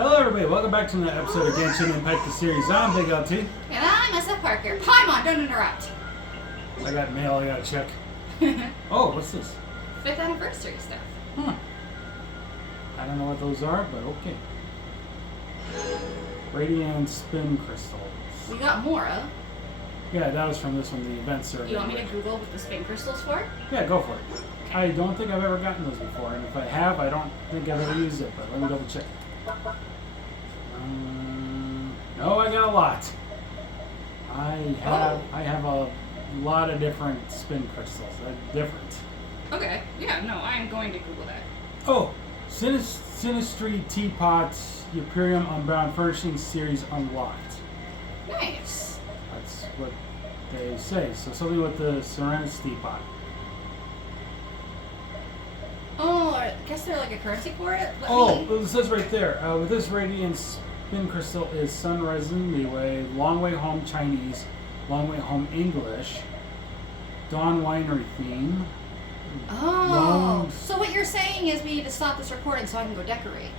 Hello everybody, welcome back to another episode of Genshin Impact the Series. I'm Big LT. And I'm SF Parker. Paimon, don't interrupt. I got mail I gotta check. Oh, what's this? 5th anniversary stuff. I don't know what those are, but okay. Radiant spin crystals. We got more, huh? Yeah, that was from this one, the event survey. You want me to Google what the spin crystals for? Yeah, go for it. I don't think I've ever gotten those before, and if I have, I don't think I've ever used it, but let me double check. No, I got a lot. I have a lot of different spin crystals. They're different. Okay. Yeah, no, I am going to Google that. Oh, Sinistry Teapot Imperium Unbound Furnishing Series unlocked. Nice. That's what they say. So something with the Serenus Teapot. Oh, I guess they're like a currency for it? It says right there. With this Radiant Spin Crystal is Sunrise Liwei, Long Way Home Chinese, Long Way Home English, Dawn Winery theme. Oh, so what you're saying is we need to stop this recording so I can go decorate.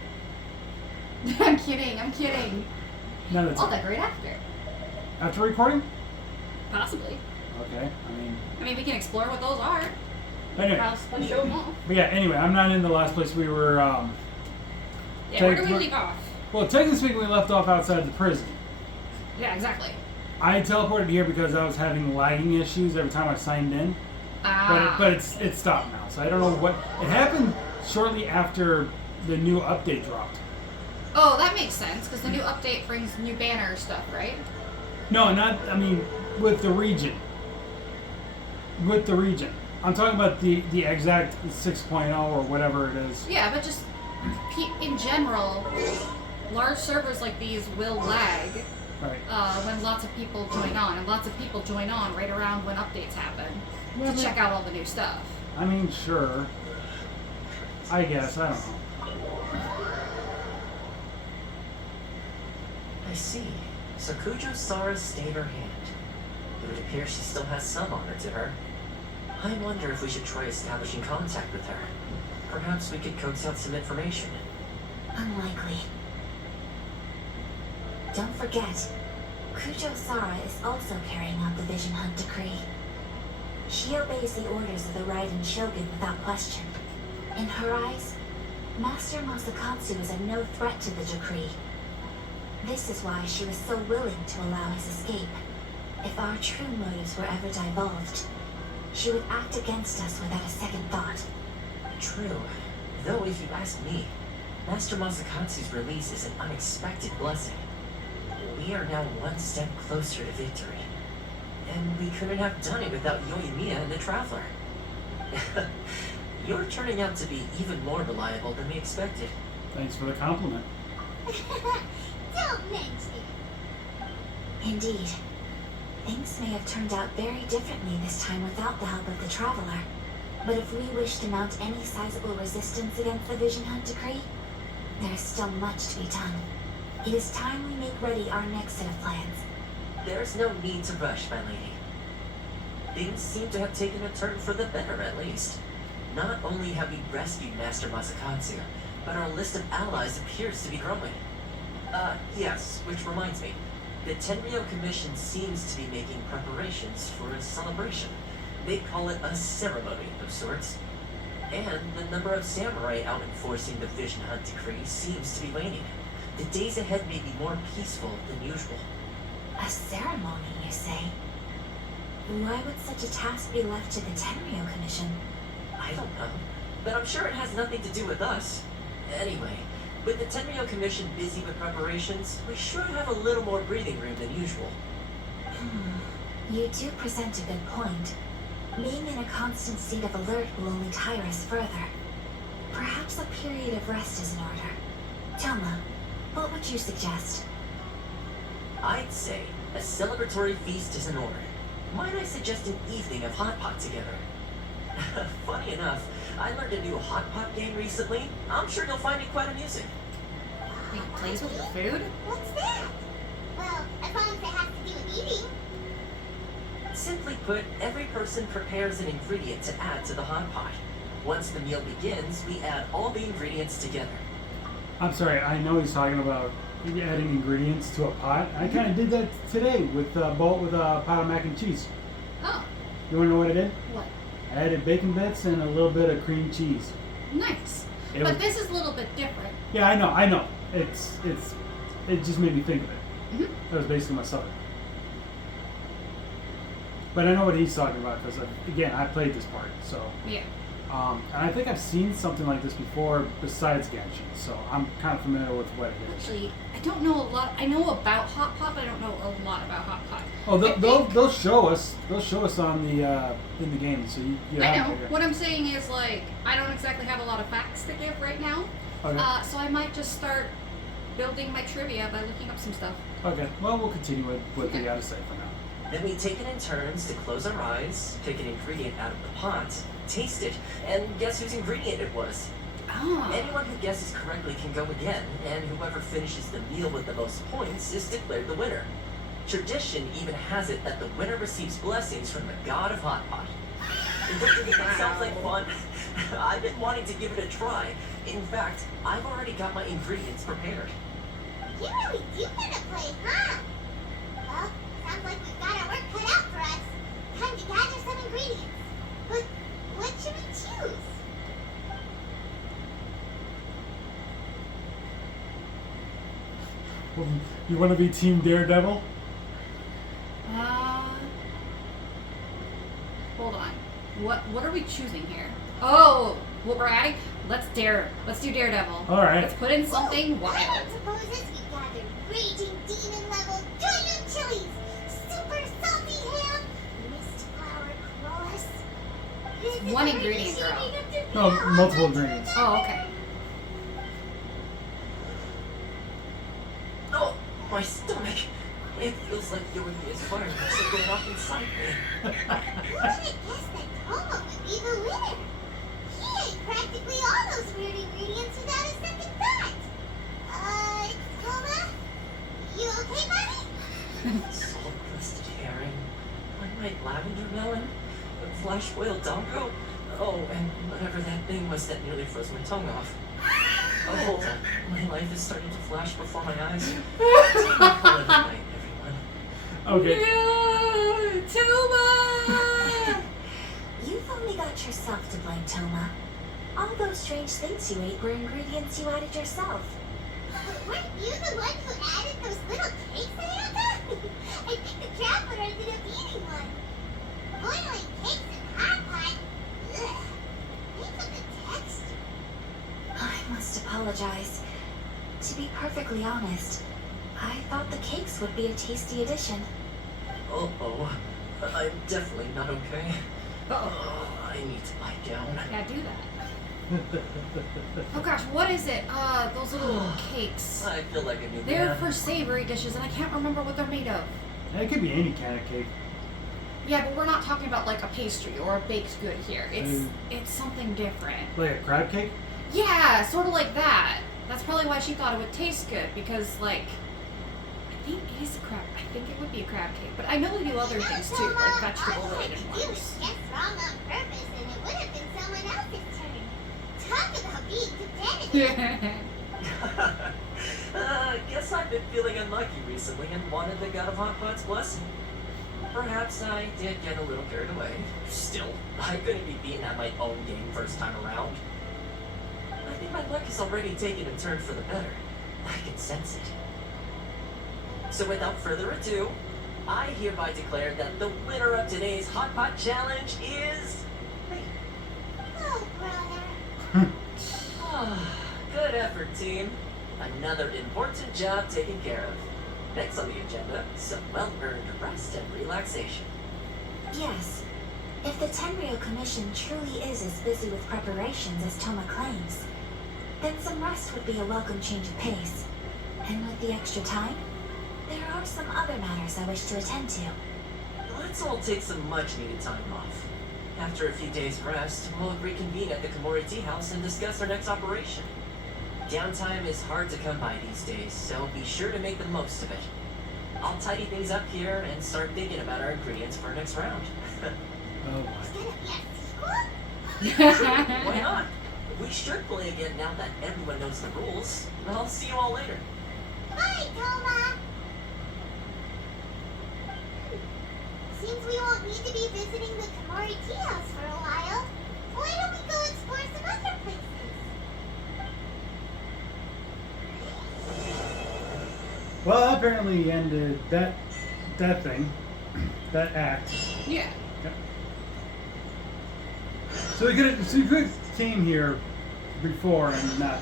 I'm kidding. No, that's I'll decorate after. After recording? Possibly. Okay, I mean, we can explore what those are. Anyway. Let's show them off. But yeah, anyway, I'm not in the last place we were, Yeah, where do we leave off? Well, technically speaking, we left off outside the prison. Yeah, exactly. I teleported here because I was having lagging issues every time I signed in. But it's stopped now, so I don't know what... It happened shortly after the new update dropped. Oh, that makes sense, because the new update brings new banner stuff, right? No, with the region. With the region. I'm talking about the exact 6.0 or whatever it is. Yeah, but just in general, large servers like these will lag when lots of people join on. And lots of people join on right around when updates happen to check out all the new stuff. I mean, sure. I guess. I don't know. I see. So Kujo Sara stayed her hand. It would appear she still has some honor to her. I wonder if we should try establishing contact with her. Perhaps we could coax out some information. Unlikely. Don't forget, Kujo Sara is also carrying out the Vision Hunt decree. She obeys the orders of the Raiden Shogun without question. In her eyes, Master Masakatsu is a no threat to the decree. This is why she was so willing to allow his escape. If our true motives were ever divulged, she would act against us without a second thought. True. Though if you ask me, Master Masakatsu's release is an unexpected blessing. We are now one step closer to victory. And we couldn't have done it without Yoimiya and the Traveler. You're turning out to be even more reliable than we expected. Thanks for the compliment. Don't mention it. Indeed. Things may have turned out very differently this time without the help of the Traveler. But if we wish to mount any sizable resistance against the Vision Hunt decree, there is still much to be done. It is time we make ready our next set of plans. There's no need to rush, my lady. Things seem to have taken a turn for the better, at least. Not only have we rescued Master Masakatsu, but our list of allies appears to be growing. Yes, which reminds me. The Tenryou Commission seems to be making preparations for a celebration. They call it a ceremony of sorts. And the number of samurai out enforcing the Vision Hunt decree seems to be waning. The days ahead may be more peaceful than usual. A ceremony, you say? Why would such a task be left to the Tenryou Commission? I don't know, but I'm sure it has nothing to do with us. Anyway, with the Tenryou Commission busy with preparations, we should have a little more breathing room than usual. You do present a good point. Being in a constant state of alert will only tire us further. Perhaps a period of rest is in order. Toma, what would you suggest? I'd say a celebratory feast is in order. Might I suggest an evening of hot pot together? Funny enough, I learned a new hot pot game recently. I'm sure you'll find it quite amusing. Wait, plays with your food? What's that? Well, as long as it has to do with eating. Simply put, every person prepares an ingredient to add to the hot pot. Once the meal begins, we add all the ingredients together. I'm sorry, I know he's talking about adding ingredients to a pot. I kind of did that today with a pot of mac and cheese. Oh. You want to know what I did? What? I added bacon bits and a little bit of cream cheese. Nice. But this is a little bit different. Yeah, I know. It just made me think of it. Mm-hmm. That was basically my supper. But I know what he's talking about because, again, I played this part, so. Yeah. And I think I've seen something like this before besides Genshin, so I'm kind of familiar with what it is. Actually, I don't know a lot. I know about hot pot, but I don't know a lot about hot pot. Oh, they'll show us. They'll show us on the in the game. So you I have know. to, What I'm saying is, like, I don't exactly have a lot of facts to give right now. Okay. So I might just start building my trivia by looking up some stuff. Okay. Well, we'll continue with what they got to say for now. Then we take it in turns to close our eyes, pick an ingredient out of the pot, taste it, and guess whose ingredient it was. Oh. Anyone who guesses correctly can go again, and whoever finishes the meal with the most points is declared the winner. Tradition even has it that the winner receives blessings from the god of hot pot. Don't you think that sounds like fun? I've been wanting to give it a try. In fact, I've already got my ingredients prepared. You really do want to play, huh? Well, sounds like we've got our work cut out for us. Time to gather some ingredients. But what should we choose? Well, you want to be Team Daredevil? Hold on. What are we choosing here? Oh, what we're adding? Let's do Daredevil. All right. Let's put in something wild. Everyone supposes we gathered raging demon-level giant chilies, super salty ham, mist flower crullers. This is One already ingredient, girl. shaping up to be No, a hot multiple pot. ingredients. Oh, okay. Oh, my stomach! It feels like doing me is firing something up inside me. Who would have guessed that Toma would be the winner? He ate practically all those weird ingredients without a second thought. Toma? You okay, buddy? Salt-crusted herring, one-night lavender melon, a flash-boiled dongo. Oh, and whatever that thing was that nearly froze my tongue off. Oh, my life is starting to flash before my eyes. Take a bullet at night, everyone. Okay. Yeah, Toma! You've only got yourself to blame, Toma. All those strange things you ate were ingredients you added yourself. Weren't you the one who added those little cakes, Ayaka? I think the traveler ended up eating one. Boiling cakes in hot pot? Ugh. Think of the texture. I must apologize. To be perfectly honest, I thought the cakes would be a tasty addition. Oh, I'm definitely not okay. Uh-oh. I need to lie down. Yeah, do that. Oh gosh, what is it? Those little cakes. I feel like a new They're man. for savory dishes, and I can't remember what they're made of. It could be any kind of cake. Yeah, but we're not talking about like a pastry or a baked good here. It's something different. Like a crab cake? Yeah, sort of like that. That's probably why she thought it would taste good, because like I think it is a crab. I think it would be a crab cake, but I know they do other things too, like vegetable related You ones. guessed wrong on purpose, and it would have been someone else's turn. Talk about being competitive. Guess I've been feeling unlucky recently and wanted the god of hot pot's blessing. Perhaps I did get a little carried away. Still, I couldn't be beaten at my own game first time around. I think my luck has already taken a turn for the better. I can sense it. So without further ado, I hereby declare that the winner of today's Hot Pot Challenge is me. Oh, brother. Good effort, team. Another important job taken care of. Next on the agenda, some well-earned rest and relaxation. Yes. If the Tenryo Commission truly is as busy with preparations as Toma claims, then some rest would be a welcome change of pace. And with the extra time, there are some other matters I wish to attend to. Let's all take some much-needed time off. After a few days' rest, we'll reconvene at the Komori Tea House and discuss our next operation. Downtime is hard to come by these days, so be sure to make the most of it. I'll tidy things up here and start thinking about our ingredients for our next round. Oh It's my. gonna be a sequel? Why not? We should play again now that everyone knows the rules. I'll see you all later. Bye, Toma! Seems we won't need to be visiting the Kamori tea house for a while. Why don't we go explore some other places? Well, that apparently ended that thing, that act. Yeah. Yep. So we could came here before and not,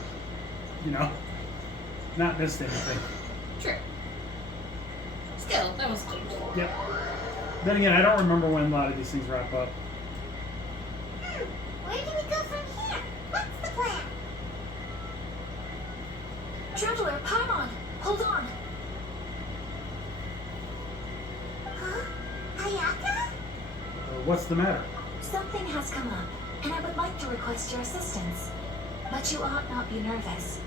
not missed anything. True. Still, that was cute. Yep. Then again, I don't remember when a lot of these things wrap up. Where do we go from here? What's the plan? Traveler, Paimon, hold on. Huh? Ayaka? What's the matter? Something has come up, and I would like to request your assistance. But you ought not be nervous.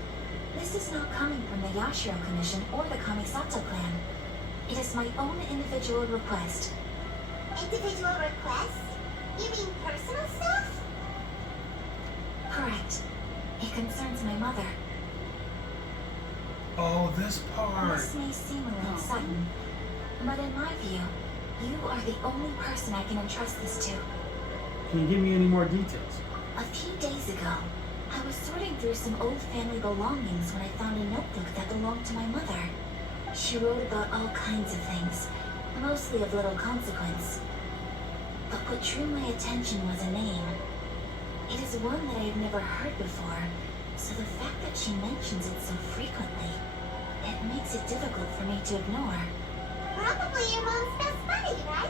This is not coming from the Yashiro Commission or the Kamisato clan. It is my own individual request. Individual requests? You mean personal stuff? Correct. It concerns my mother. Oh, this part. This may seem a little sudden, but in my view, you are the only person I can entrust this to. Can you give me any more details? A few days ago, I was sorting through some old family belongings when I found a notebook that belonged to my mother. She wrote about all kinds of things, mostly of little consequence. But what drew my attention was a name. It is one that I had never heard before, so the fact that she mentions it so frequently, it makes it difficult for me to ignore. Probably your mom's best buddy, right?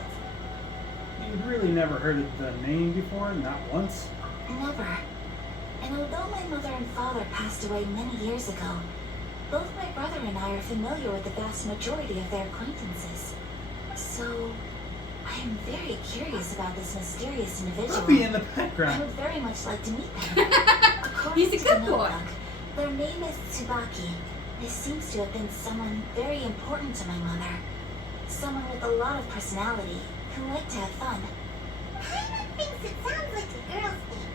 You'd really never heard of the name before? Not once? Never. And although my mother and father passed away many years ago, both my brother and I are familiar with the vast majority of their acquaintances. So, I am very curious about this mysterious individual. I'll be in the I background. would very much like to meet them. According He's a to the good boy. notebook, their name is Tsubaki. This seems to have been someone very important to my mother. Someone with a lot of personality, who liked to have fun. Paimon thinks it sounds like a girl's name.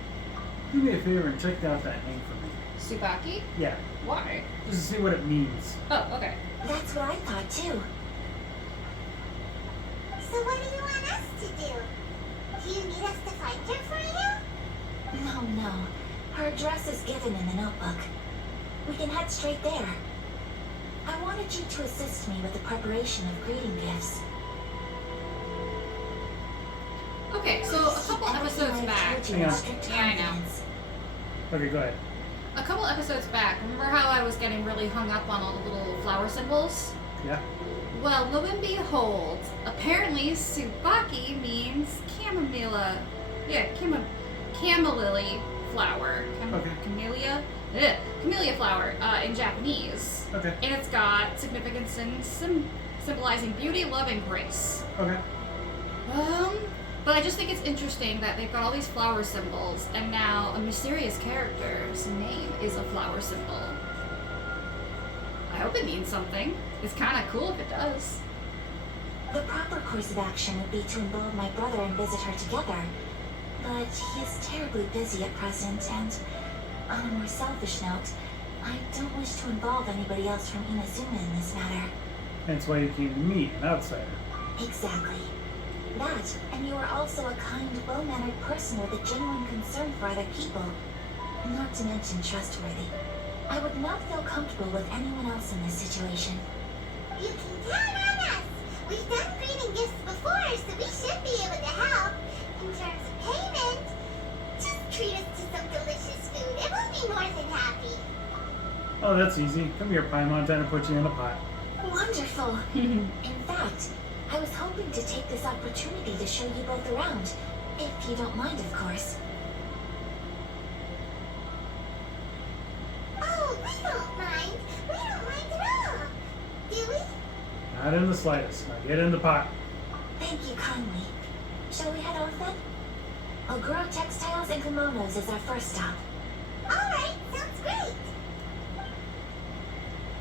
Do me a favor and check out that name for me. Subaki? Yeah, Why? just to see what it means. Oh, okay. That's what I thought too. So what do you want us to do? Do you need us to find her for you? No. Her address is given in the notebook. We can head straight there. I wanted you to assist me with the preparation of greeting gifts. Okay, so a couple episodes back. Hang on. Yeah, I know. Okay, go ahead. A couple episodes back, remember how I was getting really hung up on all the little flower symbols? Yeah? Well, lo and behold, apparently Subaki means chamomilla. Yeah, chamomile flower. Okay. Camellia? Ugh, camellia flower in Japanese. Okay. And it's got significance in symbolizing beauty, love, and grace. Okay. But I just think it's interesting that they've got all these flower symbols, and now a mysterious character's name is a flower symbol. I hope it means something. It's kind of cool if it does. The proper course of action would be to involve my brother and visit her together. But he is terribly busy at present, and on a more selfish note, I don't wish to involve anybody else from Inazuma in this matter. That's why you came to me, an outsider. Exactly. That, and you are also a kind, well-mannered person with a genuine concern for other people. Not to mention trustworthy. I would not feel comfortable with anyone else in this situation. You can count on us. We've done greeting gifts before, so we should be able to help. In terms of payment, just treat us to some delicious food and we'll be more than happy. Oh, that's easy. Come here, Paimon. Time to put you in the pot. Wonderful! In fact, I was hoping to take this opportunity to show you both around. If you don't mind, of course. Oh, we don't mind. We don't mind at all. Do we? Not in the slightest. Now get in the pot. Thank you kindly. Shall we head off then? Ogura Textiles and Kimonos is our first stop. Alright, sounds great.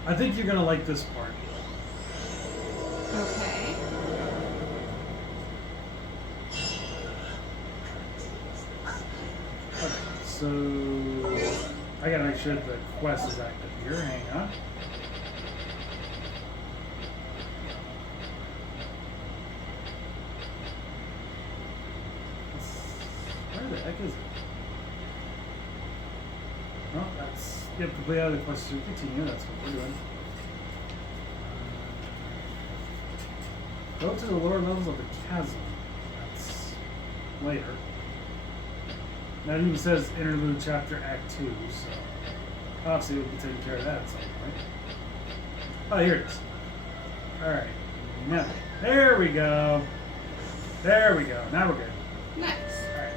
I think you're gonna like this part. Okay. Okay, so sure the quest is active here. Hang on. Where the heck is it? Oh, that's... Yep, complete out of the quest to continue. That's what we're doing. Go to the lower levels of the chasm. That's later. Now it even says Interlude Chapter Act 2, so obviously we'll be taking care of that at some point. Oh, here it is. Alright. Now, there we go. There we go. Now we're good. Nice. Alright.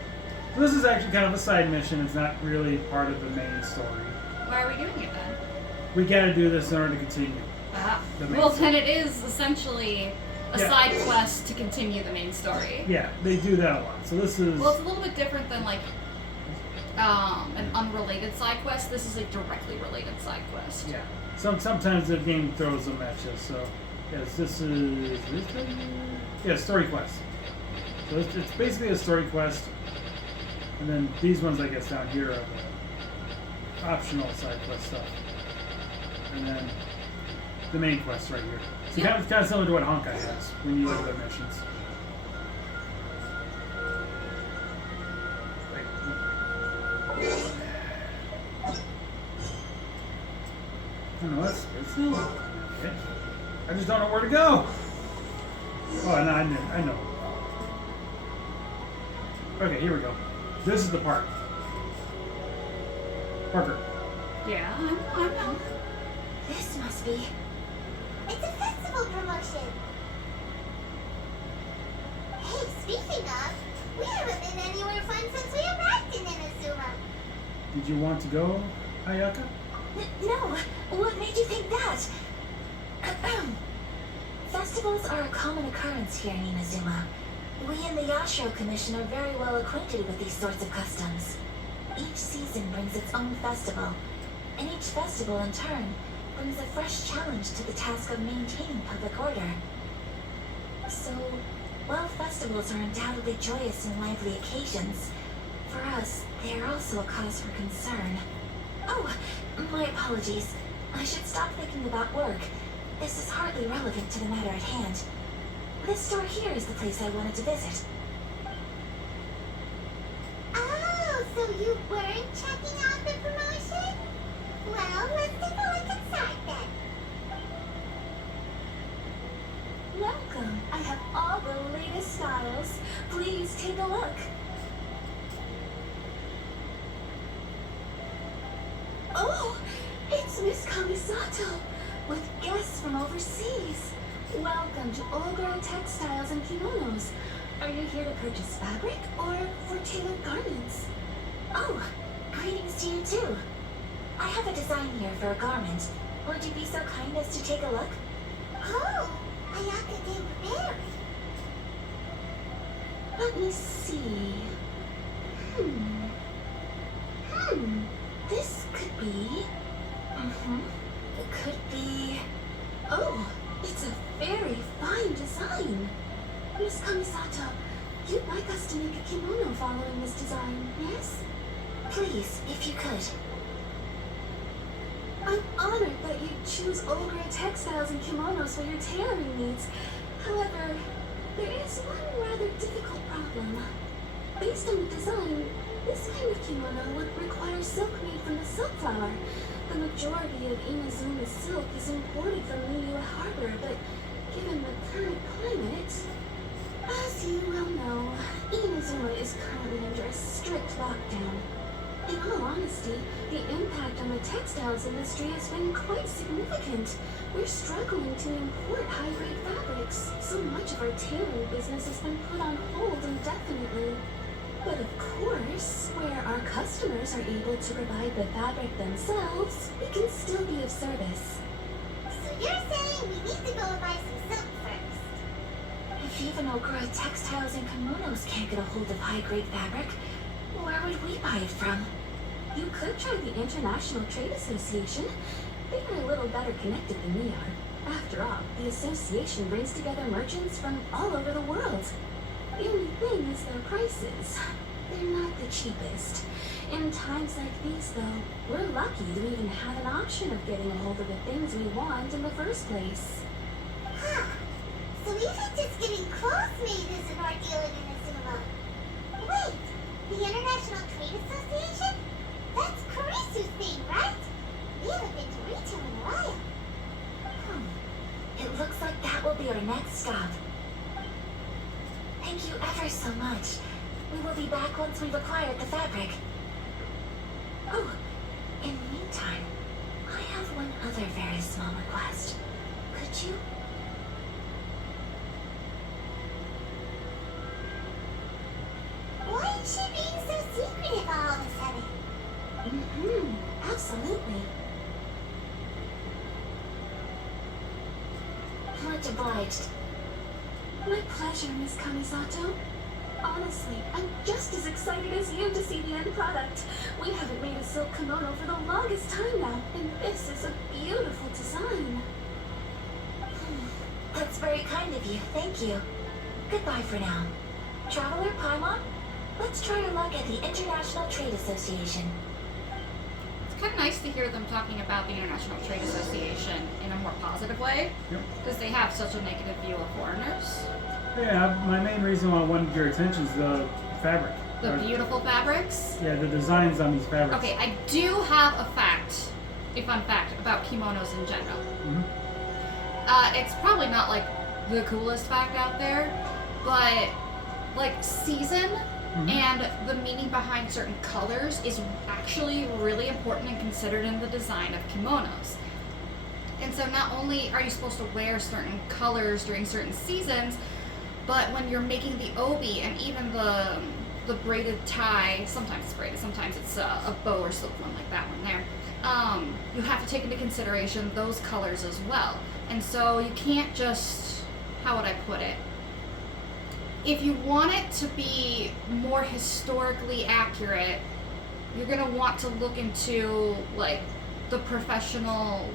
So this is actually kind of a side mission. It's not really part of the main story. Why are we doing it then? We gotta do this in order to continue. Well, then it is essentially a side quest to continue the main story. Yeah, they do that a lot. So this is... Well, it's a little bit different than like an unrelated side quest. This is a directly related side quest. Yeah. Sometimes the game throws them at you. So yes, this is story quest. So it's basically a story quest, and then these ones I guess down here are the optional side quest stuff, and then the main quest right here. So kind of similar to what Honkai has when you look at the missions. I don't know, it's still okay. I just don't know where to go. Oh, no, I know. Okay, here we go. This is the part. Parker. Yeah, I know. This must be... It's a festival promotion. Hey, speaking of, we haven't been anywhere fun since we arrived in Inazuma. Did you want to go, Ayaka? No, what made you think that? Festivals are a common occurrence here in Inazuma. We in the Yashiro Commission are very well acquainted with these sorts of customs. Each season brings its own festival, and each festival in turn brings a fresh challenge to the task of maintaining public order. So, while festivals are undoubtedly joyous and lively occasions, for us, they are also a cause for concern. Oh, my apologies. I should stop thinking about work. This is hardly relevant to the matter at hand. This store here is the place I wanted to visit. Oh, so you weren't checking out the promotion? Well, let's take a look inside then. Welcome. I have all the latest styles. Please take a look. Oh, it's Miss Kamisato with guests from overseas. Welcome to Ogura Textiles and Kimonos. Are you here to purchase fabric or for tailored garments? Oh, greetings to you too. I have a design here for a garment. Would you be so kind as to take a look? Oh, Ayaka came prepared. Let me see. This could be... It could be... Oh, it's a very fine design. Miss Kamisato, you'd like us to make a kimono following this design, yes? Please, if you could. I'm honored that you choose Ogura Textiles and Kimonos for your tailoring needs. However, there is one rather difficult problem. Based on the design, this kind of kimono would require silk made from the silk flower. The majority of Inazuma's silk is imported from Niue Harbor, but given the current climate... As you well know, Inazuma is currently under a strict lockdown. In all honesty, the impact on the textiles industry has been quite significant. We're struggling to import high-grade fabrics. So much of our tailoring business has been put on hold indefinitely. But of course, where our customers are able to provide the fabric themselves, we can still be of service. So you're saying we need to go buy some silk first? If even Ogura Textiles and Kimonos can't get a hold of high-grade fabric, where would we buy it from? You could try the International Trade Association. They are a little better connected than we are. After all, the association brings together merchants from all over the world. The only thing is their prices. they're not the cheapest. In times like these, though, we're lucky to even have an option of getting a hold of the things we want in the first place. Huh. So even just getting close made is an ordeal in Inazuma. Wait, the International Trade Association? That's Karisu's thing, right? We haven't been to Rito in a while. It looks like that will be our next stop. Thank you ever so much. We will be back once we've acquired the fabric. Oh, in the meantime, I have one other very small request. Could you? Why is she being so secretive all of a sudden? Absolutely. Much obliged. My pleasure, Miss Kamisato. Honestly, I'm just as excited as you to see the end product. We haven't made a silk kimono for the longest time now, and this is a beautiful design. That's very kind of you. Thank you. Goodbye for now. Traveler Paimon, let's try our luck at the International Trade Association. It's kind of nice to hear them talking about the International Trade Association in a more positive way, because they have such a negative view of foreigners. Yeah, my main reason why I wanted your attention is the fabric. The beautiful fabrics. Yeah, the designs on these fabrics. Okay, I do have a fun fact about kimonos in general. It's probably not like the coolest fact out there, but like season and the meaning behind certain colors is actually really important and considered in the design of kimonos. And so not only are you supposed to wear certain colors during certain seasons, but when you're making the obi and even the braided tie, sometimes it's braided, sometimes it's a bow or silk one like that one there, you have to take into consideration those colors as well. And so you can't just, how would I put it? If you want it to be more historically accurate, you're going to want to look into like the professional,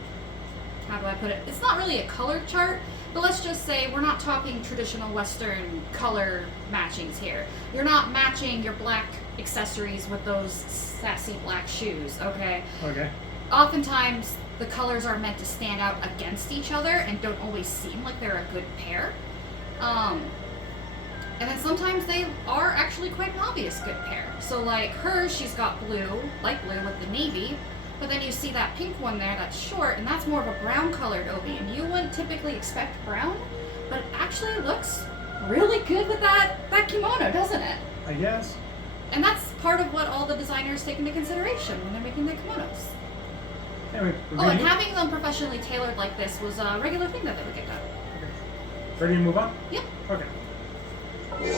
how do I put it? It's not really a color chart, but let's just say we're not talking traditional Western color matchings here. You're not matching your black accessories with those sassy black shoes, okay? Okay. Oftentimes, the colors are meant to stand out against each other and don't always seem like they're a good pair. And then sometimes they are actually quite an obvious good pair. So like hers, she's got blue, light blue with the navy, but then you see that pink one there that's short, and that's more of a brown colored obi, and you wouldn't typically expect brown, but it actually looks really good with that kimono, doesn't it? I guess. And that's part of what all the designers take into consideration when they're making their kimonos. Anyway, And having them professionally tailored like this was a regular thing that they would get done. Okay. Ready to move on? Yep. Okay.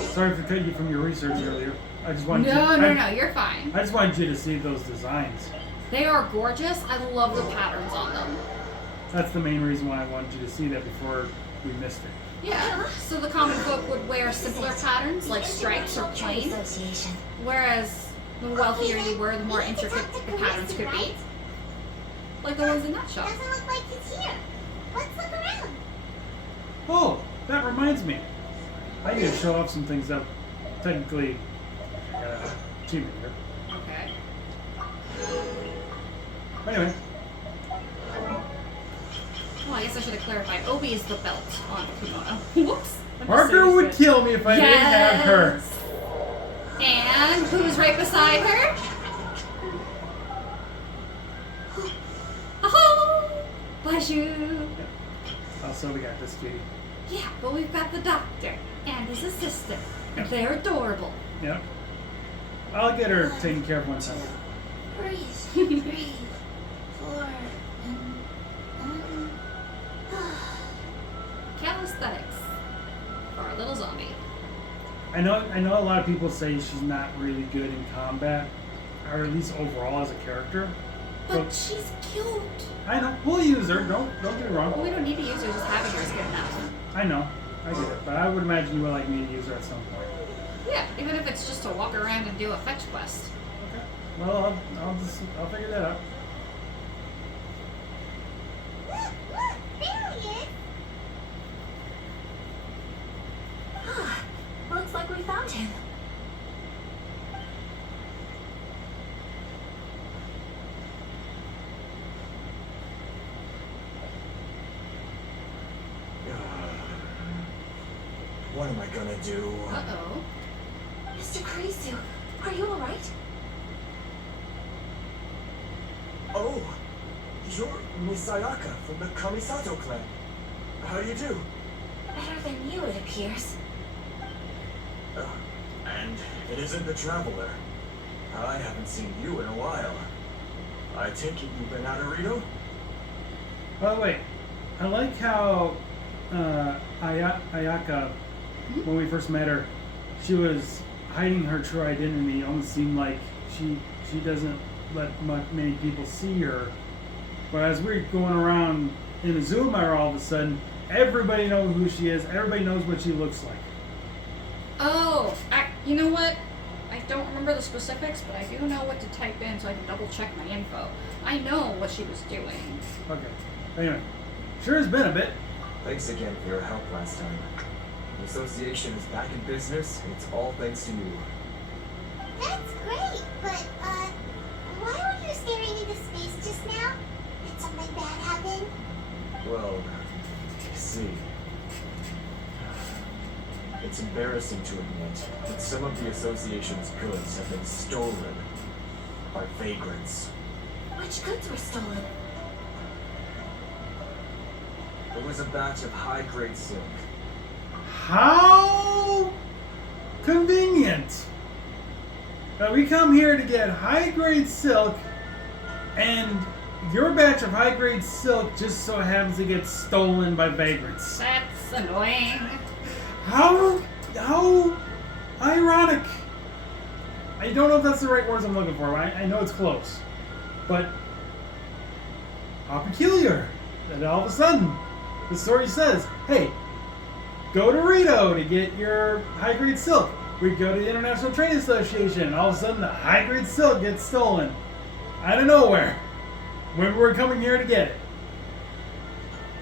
Sorry for cutting you from your research earlier. I just wanted No, you're fine. I just wanted you to see those designs. They are gorgeous. I love the patterns on them. That's the main reason why I wanted you to see that before we missed it. Yeah. So the common folk would wear simpler patterns like stripes or plain, whereas the wealthier you were, the more intricate the patterns could be. Like the ones in that shop. Doesn't look like it's here. Let's look around. Oh, that reminds me. I need to show off some things that technically I got an achievement here. Okay. Anyway, Well, I guess I should have clarified. Obi is the belt on the kimono. Whoops. Parker would kill me if I didn't have her. And who's right beside her? Oh, Baju. Also, we got this cutie. Yeah, but we've got the doctor and his assistant. Yep. They're adorable. Yep. I'll get her taken care of one time. Breathe. Breathe. 4 Calisthenics for our little zombie. I know a lot of people say she's not really good in combat, or at least overall as a character. But she's cute. I know. We'll use her. Don't get me wrong. Well, we don't need to use her. Just having her is good enough. I know. I get it. But I would imagine you would like me to use her at some point. Yeah, even if it's just to walk around and do a fetch quest. Okay. Well, I'll figure that out. Look, there he is. Looks like we found him. What am I gonna do? Uh-oh. Mr. Kurisu, are you alright? Oh, you're Miss Ayaka from the Kamisato clan. How do you do? Better than you, it appears. And it isn't the Traveler. I haven't seen you in a while. I take it you've been out of Rito? Oh wait, I like how Ayaka, when we first met her, she was hiding her true identity. It almost seemed like she doesn't let many people see her. But as we're going around Inazuma, all of a sudden, everybody knows who she is. Everybody knows what she looks like. Oh, you know what? I don't remember the specifics, but I do know what to type in so I can double check my info. I know what she was doing. Okay. Anyway, sure has been a bit. Thanks again for your help last time. The association is back in business, and it's all thanks to you. That's great, but, why were you staring into space just now? Did something bad happen? Well, you see, it's embarrassing to admit, but some of the association's goods have been stolen by vagrants. Which goods were stolen? It was a batch of high-grade silk. How convenient. We come here to get high-grade silk, and your batch of high-grade silk just so happens to get stolen by vagrants. That's annoying. How ironic. I don't know if that's the right words I'm looking for. I know it's close. But how peculiar that all of a sudden the story says, hey, go to Rito to get your high-grade silk. We go to the International Trade Association, and all of a sudden the high-grade silk gets stolen. Out of nowhere. When we were coming here to get it.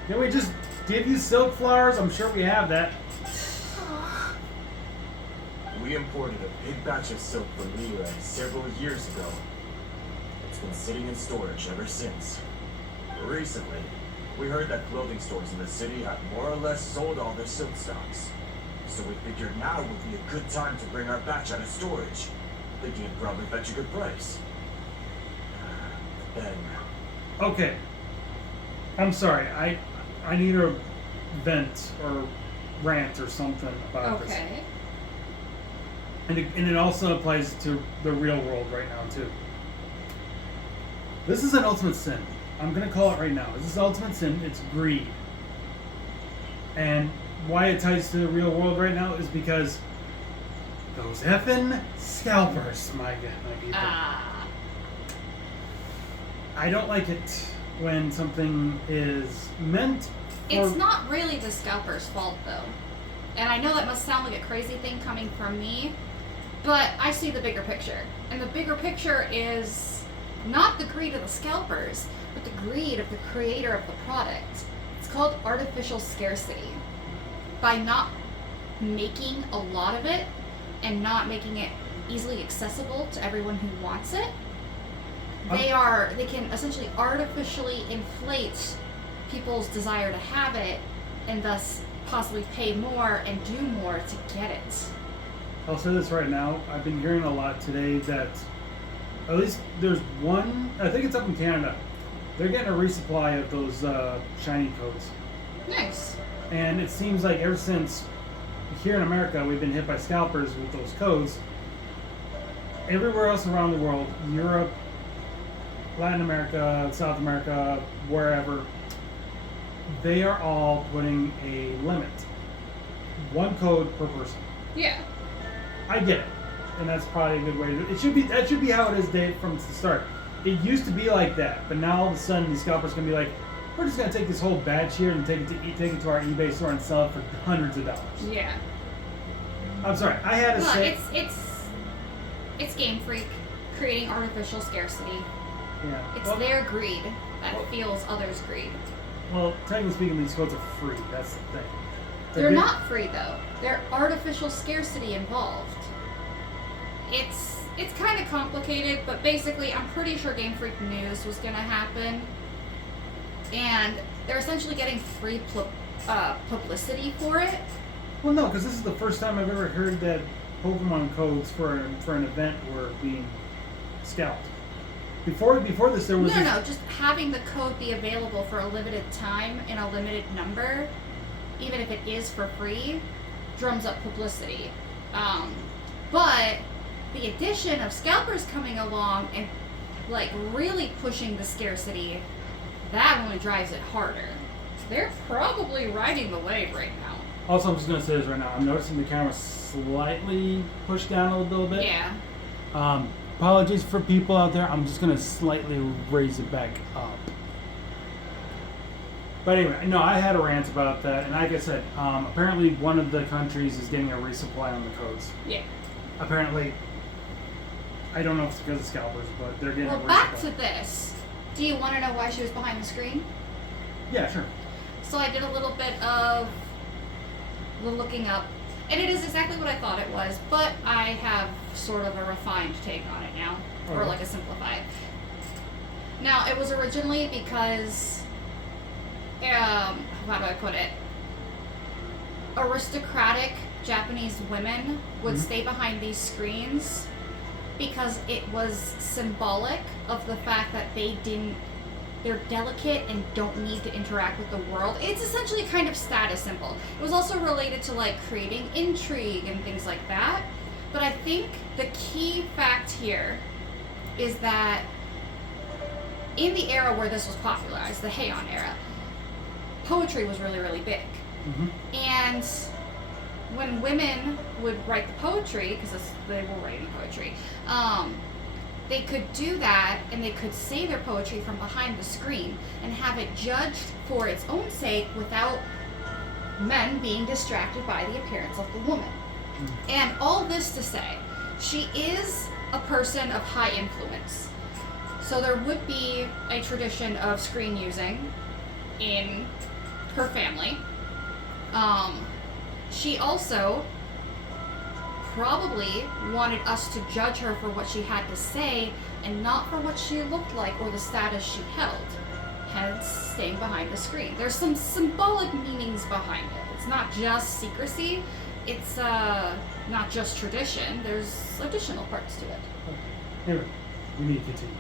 Can we just give you silk flowers? I'm sure we have that. We imported a big batch of silk from Liyue several years ago. It's been sitting in storage ever since. Recently, we heard that clothing stores in the city had more or less sold all their silk stocks. So we figured now would be a good time to bring our batch out of storage, thinking it'd probably fetch a good price. Then... Okay. I'm sorry. I need a vent or rant or something about this. Okay. And it also applies to the real world right now, too. This is an ultimate sin. I'm going to call it right now. This is ultimate sin. It's greed. And why it ties to the real world right now is because those effing scalpers, my people. I don't like it when something is meant for... It's not really the scalper's fault, though. And I know that must sound like a crazy thing coming from me, but I see the bigger picture. And the bigger picture is not the greed of the scalpers, but the greed of the creator of the product. It's called artificial scarcity. By not making a lot of it and not making it easily accessible to everyone who wants it, they can essentially artificially inflate people's desire to have it and thus possibly pay more and do more to get it. I'll say this right now. I've been hearing a lot today that at least there's one, I think it's up in Canada, they're getting a resupply of those shiny codes. Nice. And it seems like ever since here in America we've been hit by scalpers with those codes, everywhere else around the world, Europe, Latin America, South America, wherever, they are all putting a limit. One code per person. Yeah. I get it. And that's probably a good way to do it. That should be how it is from the start. It used to be like that, but now all of a sudden these scalpers can be like, we're just gonna take this whole batch here and take it to our eBay store and sell it for hundreds of dollars. Yeah. I'm sorry, I had to say it's Game Freak creating artificial scarcity. Yeah. It's their greed that fuels others' greed. Well, technically speaking, these codes are free. That's the thing. They're not free though. There's artificial scarcity involved. It's kind of complicated, but basically, I'm pretty sure Game Freak knew this was gonna happen, and they're essentially getting free publicity for it, Well, no, because this is the first time I've ever heard that Pokemon codes for an event were being scalped. Before this, there was No, just having the code be available for a limited time in a limited number, even if it is for free, drums up publicity. But the addition of scalpers coming along and like really pushing the scarcity, that only drives it harder. They're probably riding the wave right now. Also, I'm just going to say this right now. I'm noticing the camera slightly pushed down a little bit. Yeah. Apologies for people out there. I'm just going to slightly raise it back up. But anyway, no, I had a rant about that. And like I said, apparently one of the countries is getting a resupply on the codes. Yeah. Apparently, I don't know if it's because of scalpers, but they're getting a resupply. Well, back to this. Do you want to know why she was behind the screen? Yeah, sure. So I did a little bit of looking up, and it is exactly what I thought it was, but I have sort of a refined take on it now, or Okay. like a simplified. Now, it was originally because, how do I put it? Aristocratic Japanese women would stay behind these screens because it was symbolic of the fact that they're delicate and don't need to interact with the world. It's essentially a kind of status symbol. It was also related to like creating intrigue and things like that. But I think the key fact here is that in the era where this was popularized, the Heian era, poetry was really, really big. Mm-hmm. And when women would write the poetry, because they were writing poetry, they could do that, and they could say their poetry from behind the screen and have it judged for its own sake without men being distracted by the appearance of the woman. And all this to say, she is a person of high influence. So there would be a tradition of screen using in her family. She also probably wanted us to judge her for what she had to say and not for what she looked like or the status she held, hence staying behind the screen. There's some symbolic meanings behind it. It's not just secrecy, it's not just tradition, there's additional parts to it. Anyway, we need to continue.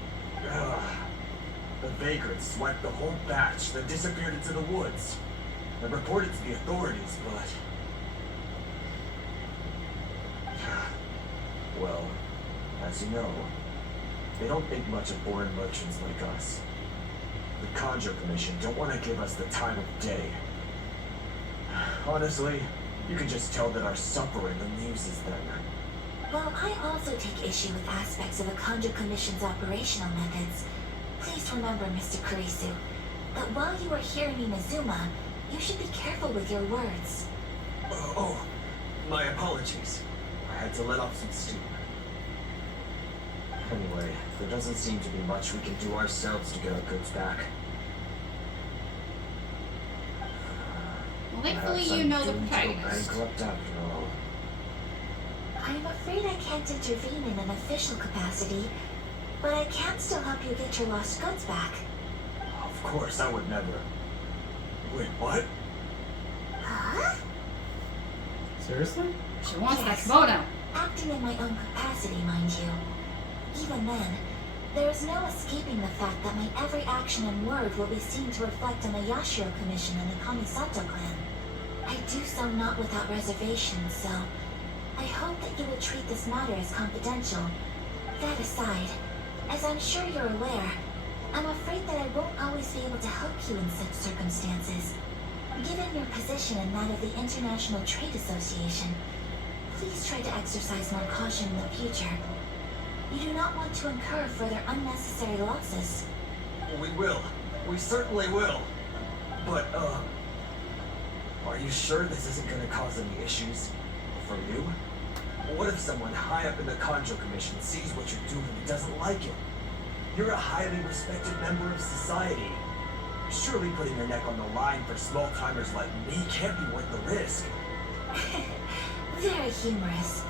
The vagrants swiped the whole batch, then disappeared into the woods. I reported to the authorities, but... Well, as you know, they don't think much of foreign merchants like us. The Conjo Commission don't want to give us the time of day. Honestly, you can just tell that our suffering amuses them. While I also take issue with aspects of the Conjo Commission's operational methods, please remember, Mr. Kurisu, that while you are here in Inazuma, you should be careful with your words. Oh, my apologies. I had to let off some steam. Anyway, there doesn't seem to be much we can do ourselves to get our goods back. Well, thankfully Perhaps you I'm know the doomed to go protagonist. bankrupt after all. I'm afraid I can't intervene in an official capacity, but I can still help you get your lost goods back. Of course, I would never. Wait, what? Huh? Seriously? She wants Yes. that kimono. Acting in my own capacity, mind you. Even then, there is no escaping the fact that my every action and word will be seen to reflect on the Yashiro Commission and the Kamisato clan. I do so not without reservation, so I hope that you will treat this matter as confidential. That aside, as I'm sure you're aware, I'm afraid that I won't always be able to help you in such circumstances. Given your position and that of the International Trade Association, please try to exercise more caution in the future. You do not want to incur further unnecessary losses. We will. We certainly will. But, are you sure this isn't gonna cause any issues? For you? What if someone high up in the Conjo Commission sees what you're doing and doesn't like it? You're a highly respected member of society. Surely putting your neck on the line for small-timers like me can't be worth the risk. Very humorous.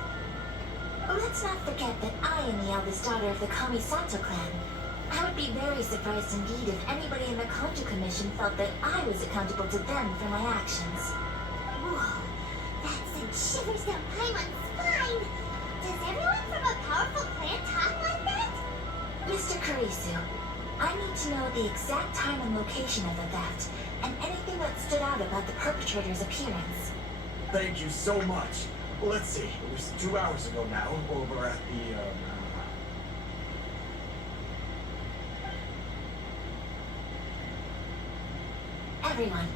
Let's not forget that I am the eldest daughter of the Kamisato clan. I would be very surprised indeed if anybody in the Conjo Commission felt that I was accountable to them for my actions. Whoa, that's send shivers down Paimon's spine. Does everyone from a powerful clan talk like that? Mr. Kurisu, I need to know the exact time and location of the theft, and anything that stood out about the perpetrator's appearance. Thank you so much. Let's see, it was 2 hours ago now, over at the, Everyone,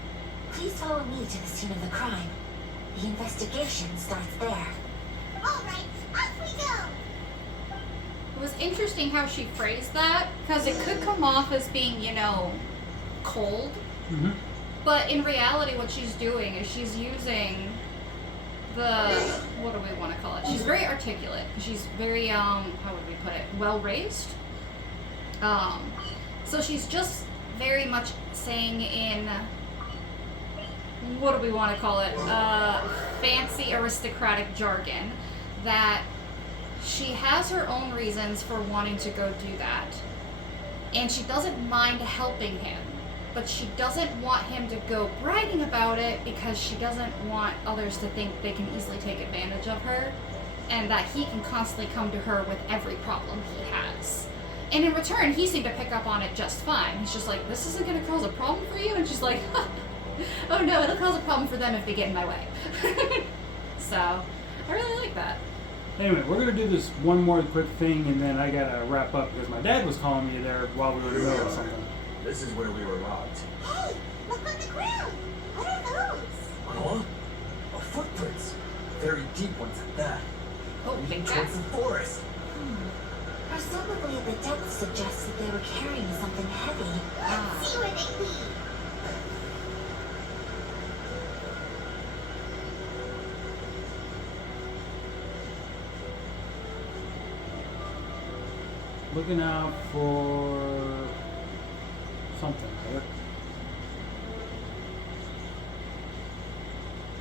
please follow me to the scene of the crime. The investigation starts there. All right, off we go. It was interesting how she phrased that, because it could come off as being, you know, cold. Mm-hmm. But in reality, what she's doing is she's using the, what do we want to call it? She's very articulate. She's very, how would we put it? Well-raised. So she's just very much saying in, what do we want to call it? Fancy aristocratic jargon, that she has her own reasons for wanting to go do that. And she doesn't mind helping him. But she doesn't want him to go bragging about it because she doesn't want others to think they can easily take advantage of her and that he can constantly come to her with every problem he has. And in return, he seemed to pick up on it just fine. He's just like, this isn't going to cause a problem for you? And she's like, oh no, it'll cause a problem for them if they get in my way. So, I really like that. Anyway, we're going to do this one more quick thing and then I got to wrap up because my dad was calling me there while we were in the middle of something. this is where we were robbed. Hey, look on the ground. What are those? Huh? Oh, footprints. Very deep ones at that. Oh, Leading big towards cat. the forest. Presumably the depth suggests that they were carrying something heavy. Let's see where they lead. Looking out for something, right?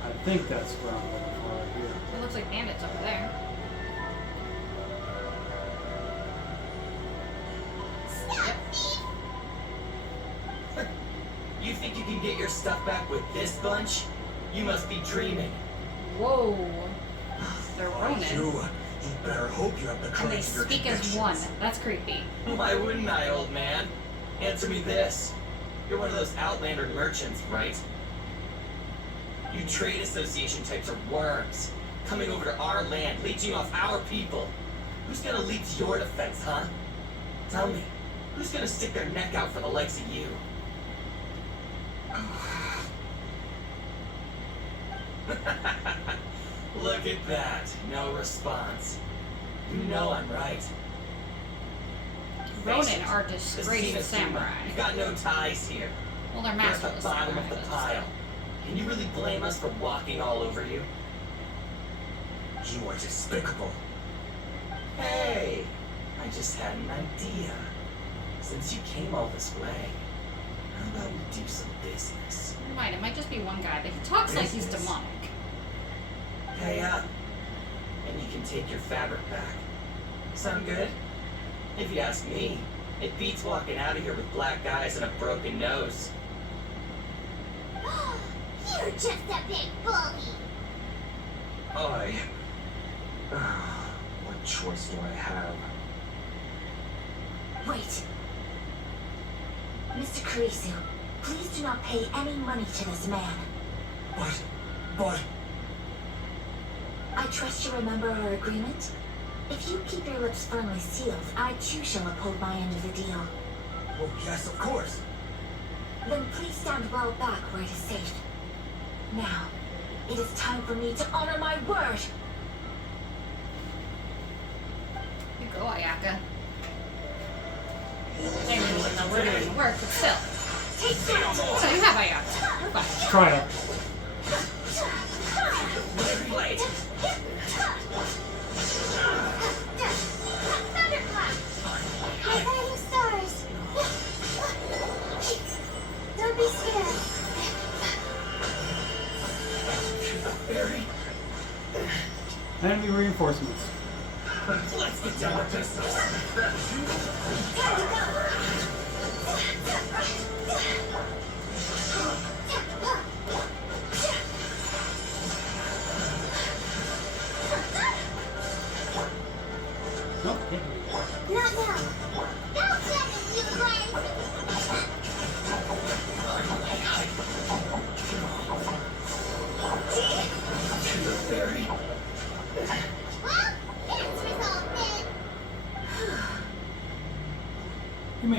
I think that's where I'm looking for right here. It looks like bandits over there. Stop, thief! You think you can get your stuff back with this bunch? You must be dreaming. Whoa. They're Ronin. You better hope you have the And courage they of your speak as one. convictions. That's creepy. Why wouldn't I, old man? Answer me this. You're one of those Outlander merchants, right? You trade association types are worms, coming over to our land, leeching off our people. Who's gonna leap to your defense, huh? Tell me, who's gonna stick their neck out for the likes of you? Look at that, no response. You know I'm right. Ronin are This disgraced Inazuma, samurai. You got no ties here. Well, they're You're at masterless the bottom of the samurai. pile. Can you really blame us for walking all over you? You are despicable. Hey, I just had an idea. Since you came all this way, how about we do some business? It might just be one guy, but he talks like he's Business. demonic. Pay up, and you can take your fabric back. Sound good? If you ask me, it beats walking out of here with black eyes and a broken nose. You're just a big bully. What choice do I have? Wait. Mr. Kurisu, please do not pay any money to this man. But... I trust you remember our agreement? If you keep your lips firmly sealed, I too shall uphold my end of the deal. Oh, yes, of course. Then please stand well back where it is safe. Now, it is time for me to honor my word! You go, Ayaka. I mean, even though we're doing the work, but still. Take that! So you have Ayaka. You're fine. Try it. Blade! Thunderclap! My guiding stars! Don't be scared. Barry, Enemy reinforcements. let's get down to business.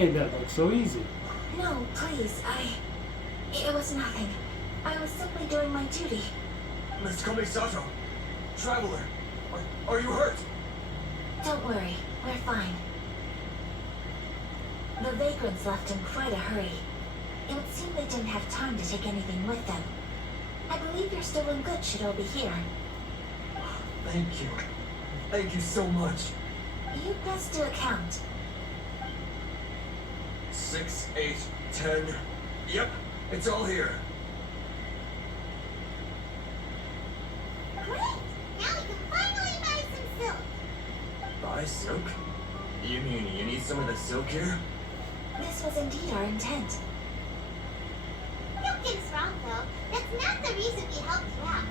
made that look so easy. No, please, It was nothing. I was simply doing my duty. Miss Komisato, Traveler, are you hurt? Don't worry, we're fine. The vagrants left in quite a hurry. It would seem they didn't have time to take anything with them. I believe you're still in good should all be here. Thank you. Thank you so much. You best do a count. 6, 8, 10. Yep, it's all here. Great! Now we can finally buy some silk. Buy silk? You mean you need some of the silk here? This was indeed our intent. Don't get us wrong, though. That's not the reason we helped you out.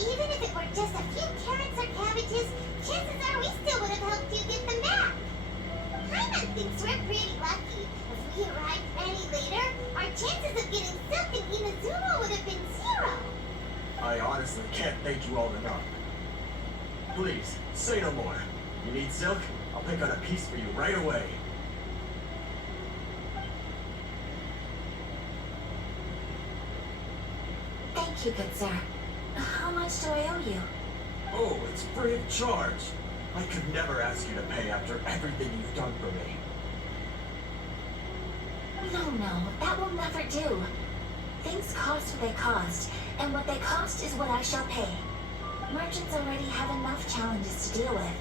Even if it were just a few carrots or cabbages, chances are we still would have helped you get them back. Paimon thinks we're pretty lucky. If we arrived any later, our chances of getting silk in Inazuma would have been 0. I honestly can't thank you all enough. Please, say no more. You need silk? I'll pick out a piece for you right away. Thank you, good sir. How much do I owe you? Oh, it's free of charge. I could never ask you to pay after everything you've done for me. No, that will never do. Things cost what they cost, and what they cost is what I shall pay. Merchants already have enough challenges to deal with,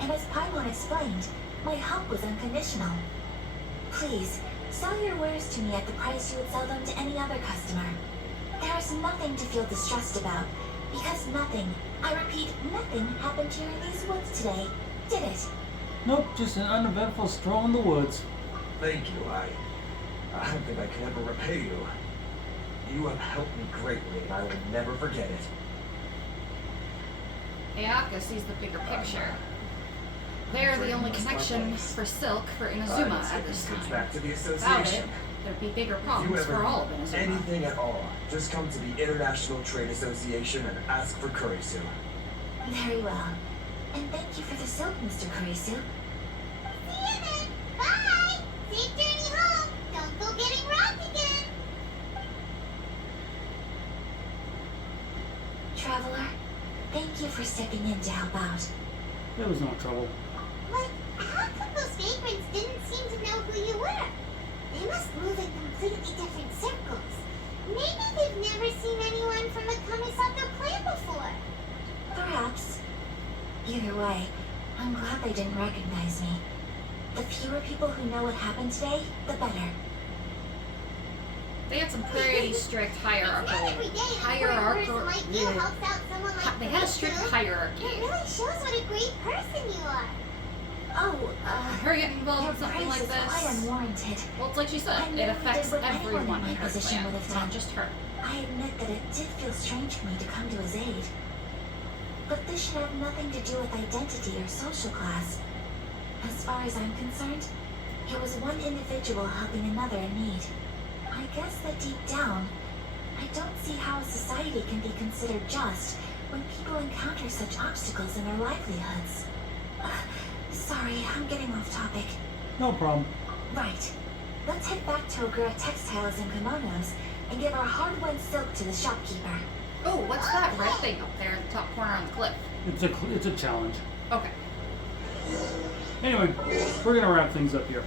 and as Paimon explained, my help was unconditional. Please, sell your wares to me at the price you would sell them to any other customer. There is nothing to feel distressed about, because nothing, I repeat, nothing happened here in these woods today, did it? Nope, just an uneventful stroll in the woods. Thank you. I don't think I can ever repay you. You have helped me greatly, and I will never forget it. Ayaka sees the bigger picture. They're the only connection for silk for Inazuma at this time. Back to the Without it, association. there'd be bigger If you problems ever for all of need Inazuma. anything at all, just come to the International Trade Association and ask for Kurisu. Very well. And thank you for the silk, Mr. Kurisu. See you then. Bye. Safe journey home. Don't go getting rocked again. Traveler, thank you for stepping in to help out. There was no trouble. Like, how come those vagrants didn't seem to know who you were? They must move in completely different circles. Maybe they've never seen anyone from the Kamisato clan before. Perhaps. Either way, I'm glad they didn't recognize me. The fewer people who know what happened today, the better. They had some pretty strict It's not every day an important person like you helps out someone like They had a strict Kurisu. hierarchy. It really shows what a great person you are. Oh, Her getting involved your in something praise like is quite this. unwarranted. Well, it's like she said, I it never affects did what anyone everyone in in my her position clan. would have It's not done. just her. I admit that it did feel strange for me to come to his aid. But this should have nothing to do with identity or social class. As far as I'm concerned, it was one individual helping another in need. I guess that deep down, I don't see how a society can be considered just when people encounter such obstacles in their livelihoods. Sorry, I'm getting off topic. No problem. Right. Let's head back to Ogura Textiles and Kimonos and give our hard-won silk to the shopkeeper. Oh, what's that red thing up there in the top corner on the cliff? It's a challenge. Okay. Anyway, we're gonna wrap things up here.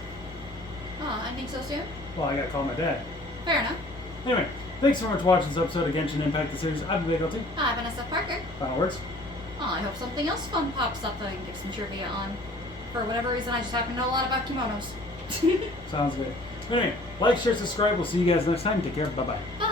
Oh, ending so soon? Well, I gotta call my dad. Fair enough. Anyway, thanks so much for watching this episode of Genshin Impact the series. I've been Bagel. Hi, Vanessa Parker. Final words. Oh, I hope something else fun pops up that I can give some trivia on. For whatever reason, I just happen to know a lot about kimonos. Sounds good. Anyway, like, share, subscribe. We'll see you guys next time. Take care. Bye bye. Bye.